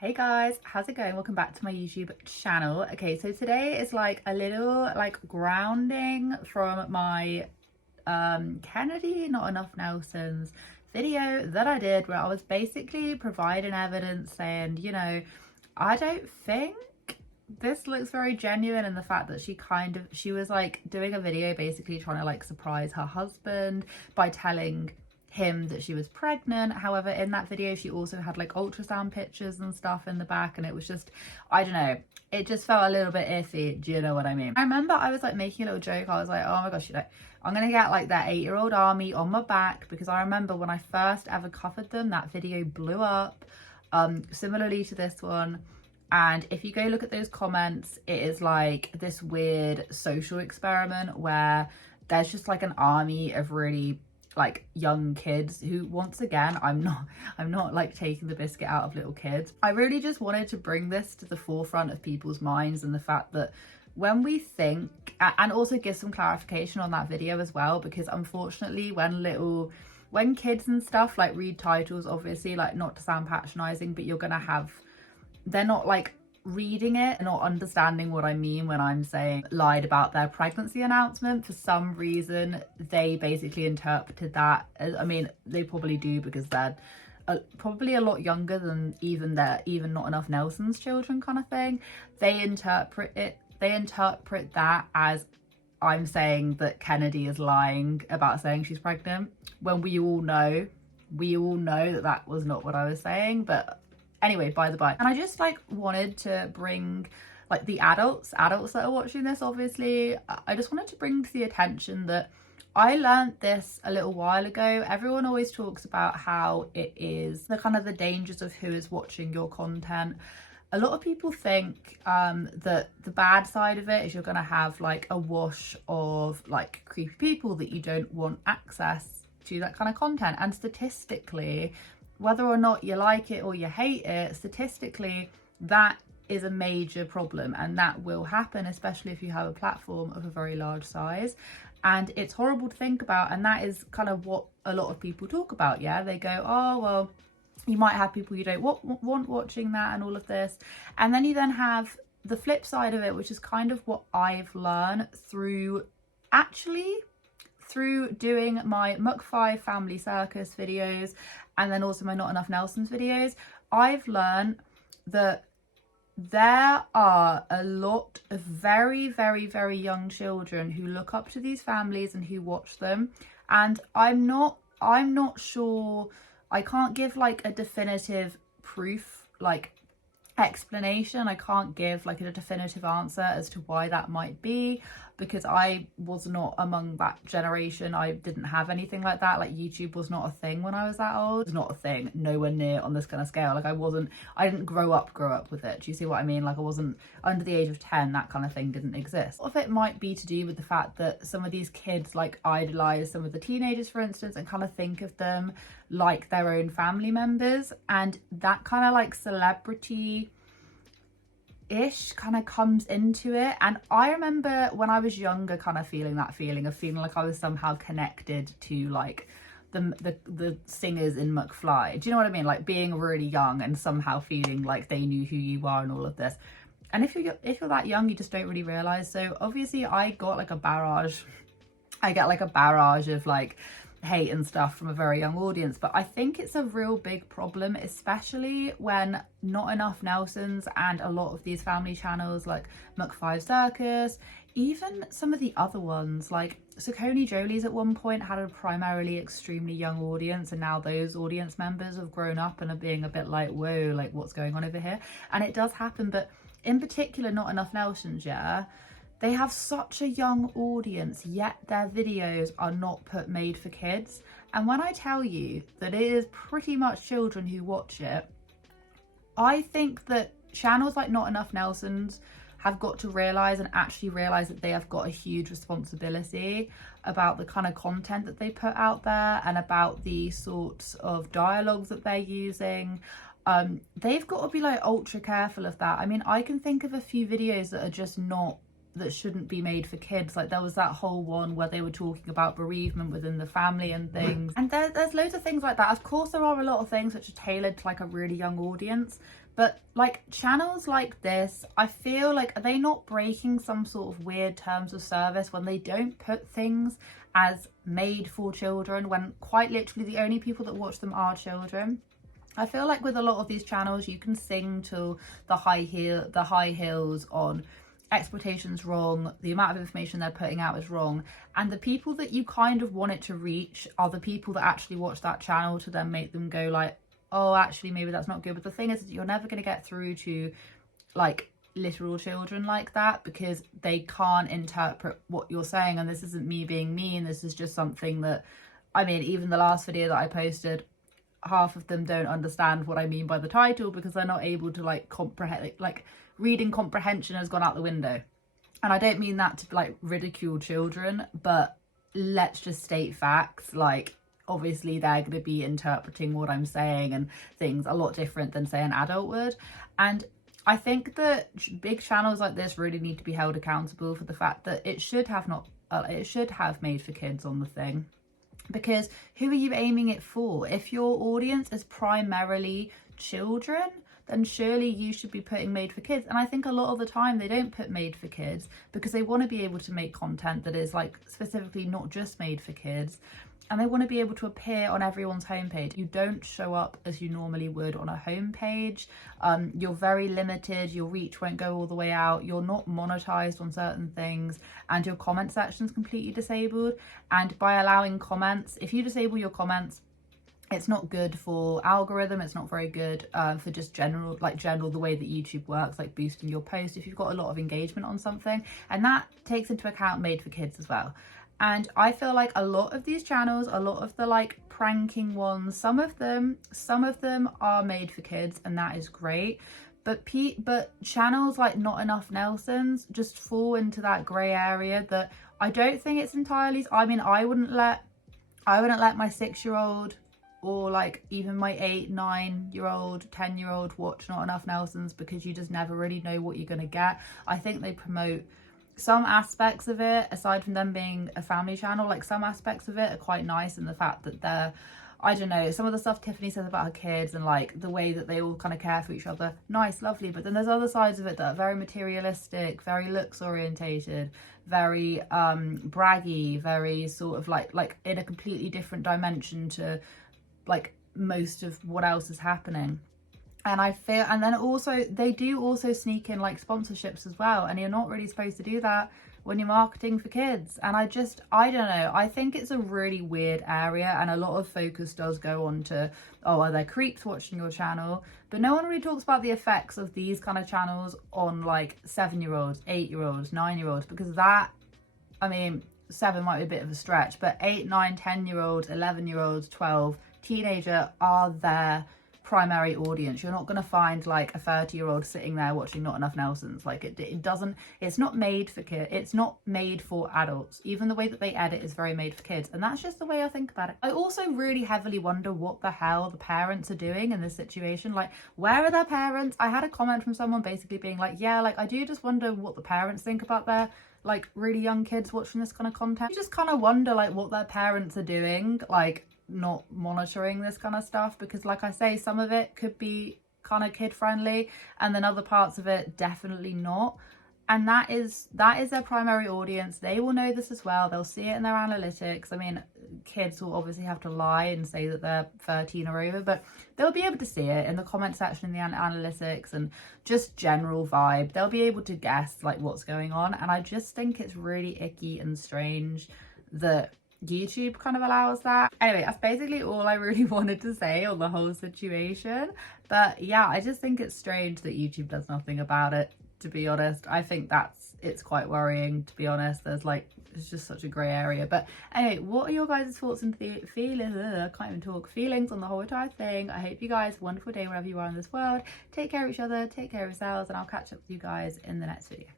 Hey guys, how's it going? Welcome back to my YouTube channel. Okay, so today is like a little grounding from my Kennedy Not Enough Nelson's video that I did, where I was basically providing evidence saying, I don't think this looks very genuine, in the fact that she was like doing a video basically trying to like surprise her husband by telling him that she was pregnant. However, in that video she also had like ultrasound pictures and stuff in the back, and it was just, I don't know, it just felt a little bit iffy. Do you know what I mean? I remember I was like making a little joke. I was like, oh my gosh, I'm gonna get like that 8-year-old Army on my back, because I remember when I first ever covered them, that video blew up, similarly to this one. And if you go look at those comments, it is like this weird social experiment where there's just like an army of really like young kids who, once again, I'm not like taking the biscuit out of little kids. I really just wanted to bring this to the forefront of people's minds, and the fact that when we think, and also give some clarification on that video as well, because unfortunately when kids and stuff like read titles, obviously, like, not to sound patronizing, but they're not like reading it, not understanding what I mean when I'm saying lied about their pregnancy announcement. For some reason they basically interpreted that as, I mean, they probably do, because they're probably a lot younger than even Not Enough Nelson's children kind of thing. They interpret that as I'm saying that Kennedy is lying about saying she's pregnant, when we all know that was not what I was saying. But anyway, by the by. And I just like wanted to bring like the adults that are watching this, obviously, I just wanted to bring to the attention that I learned this a little while ago. Everyone always talks about how it is the kind of the dangers of who is watching your content. A lot of people think that the bad side of it is you're going to have like a wash of like creepy people that you don't want access to that kind of content. And statistically, whether or not you like it or you hate it, statistically, that is a major problem, and that will happen, especially if you have a platform of a very large size. And it's horrible to think about, and that is kind of what a lot of people talk about. Yeah, they go, oh well, you might have people you don't want watching that and all of this. And then you then have the flip side of it, which is kind of what I've learned through doing my Muck 5 family circus videos, and then also my Not Enough Nelson's videos. I've learned that there are a lot of very, very, very young children who look up to these families and who watch them. And I'm not sure, I can't give like a definitive proof, like explanation. I can't give like a definitive answer as to why that might be, because I was not among that generation. I didn't have anything like that. Like, YouTube was not a thing when I was that old. It was not a thing, nowhere near on this kind of scale. Like, I didn't grow up with it. Do you see what I mean? Like, I wasn't under the age of 10. That kind of thing didn't exist. A lot of it might be to do with the fact that some of these kids like idolize some of the teenagers, for instance, and kind of think of them like their own family members, and that kind of like celebrity ish kind of comes into it. And I remember when I was younger kind of feeling that feeling like I was somehow connected to like the singers in McFly. Do you know what I mean? Like, being really young and somehow feeling like they knew who you are and all of this. And if you're that young, you just don't really realize. So obviously I got like a barrage of like hate and stuff from a very young audience. But I think it's a real big problem, especially when Not Enough Nelson's and a lot of these family channels like Muck 5 Circus, even some of the other ones like Saucony Jolie's at one point had a primarily extremely young audience, and now those audience members have grown up and are being a bit like, whoa, like what's going on over here? And it does happen. But in particular, Not Enough Nelson's, yeah, they have such a young audience, yet their videos are not made for kids. And when I tell you that it is pretty much children who watch it, I think that channels like Not Enough Nelson's have got to realise that they have got a huge responsibility about the kind of content that they put out there, and about the sorts of dialogues that they're using. They've got to be like ultra careful of that. I mean, I can think of a few videos that are just that shouldn't be made for kids. Like, there was that whole one where they were talking about bereavement within the family and things, and there's loads of things like that. Of course there are a lot of things which are tailored to like a really young audience, But like channels like this, I feel like, are they not breaking some sort of weird terms of service when they don't put things as made for children, when quite literally the only people that watch them are children? I feel like with a lot of these channels, you can sing to the high hills on exploitation's wrong, the amount of information they're putting out is wrong, and the people that you kind of want it to reach are the people that actually watch that channel to then make them go like, oh, actually maybe that's not good. But the thing is, you're never going to get through to like literal children like that, because they can't interpret what you're saying. And this isn't me being mean, this is just something that, I mean, even the last video that I posted, half of them don't understand what I mean by the title because they're not able to like comprehend, like reading comprehension has gone out the window. And I don't mean that to like ridicule children, but let's just state facts. Like obviously they're going to be interpreting what I'm saying and things a lot different than say an adult would. And I think that big channels like this really need to be held accountable for the fact that it should have made for kids on the thing. Because who are you aiming it for? If your audience is primarily children, then surely you should be putting made for kids. And I think a lot of the time they don't put made for kids because they want to be able to make content that is like specifically not just made for kids. And they want to be able to appear on everyone's homepage. You don't show up as you normally would on a homepage. You're very limited. Your reach won't go all the way out. You're not monetized on certain things, and your comment section's completely disabled. And by allowing comments, if you disable your comments, it's not good for algorithm. It's not very good for just general the way that YouTube works, like boosting your post if you've got a lot of engagement on something. And that takes into account made for kids as well. And I feel like a lot of these channels, a lot of the like pranking ones, some of them are made for kids, and that is great. But channels like Not Enough Nelsons just fall into that grey area that I don't think it's entirely. I mean, I wouldn't let my 6-year-old or like even my 8, 9-year-old, 10-year-old watch Not Enough Nelsons, because you just never really know what you're gonna get. I think they promote some aspects of it, aside from them being a family channel, like some aspects of it are quite nice, in the fact that they're, I don't know, some of the stuff Tiffany says about her kids and like the way that they all kind of care for each other, nice, lovely. But then there's other sides of it that are very materialistic, very looks orientated, very braggy, very sort of like in a completely different dimension to like most of what else is happening. And I feel, and then also they do also sneak in like sponsorships as well, and you're not really supposed to do that when you're marketing for kids. And I don't know, I think it's a really weird area, and a lot of focus does go on to, oh, are there creeps watching your channel? But no one really talks about the effects of these kind of channels on like 7-year-olds, 8-year-olds, 9-year-olds, because that, I mean, 7 might be a bit of a stretch, but 8, 9, 10-year-olds, 11-year-olds, 12, teenager are their primary audience. You're not going to find like a 30-year-old sitting there watching Not Enough Nelsons. Like it's not made for kids. It's not made for adults. Even the way that they edit is very made for kids. And that's just the way I think about it. I also really heavily wonder what the hell the parents are doing in this situation. Like, where are their parents? I had a comment from someone basically being like, yeah, like I do just wonder what the parents think about their like really young kids watching this kind of content. You just kind of wonder like what their parents are doing, like not monitoring this kind of stuff, because like I say, some of it could be kind of kid friendly and then other parts of it definitely not. And that is their primary audience. They will know this as well. They'll see it in their analytics. I mean, kids will obviously have to lie and say that they're 13 or over, but they'll be able to see it in the comment section, in the analytics, and just general vibe. They'll be able to guess like what's going on. And I just think it's really icky and strange that YouTube kind of allows that. Anyway, that's basically all I really wanted to say on the whole situation. But yeah, I just think it's strange that YouTube does nothing about it, to be honest. I think it's quite worrying, to be honest. It's just such a grey area. But anyway, what are your guys' thoughts and feelings? I can't even talk. Feelings on the whole entire thing. I hope you guys have a wonderful day wherever you are in this world. Take care of each other, take care of yourselves, and I'll catch up with you guys in the next video.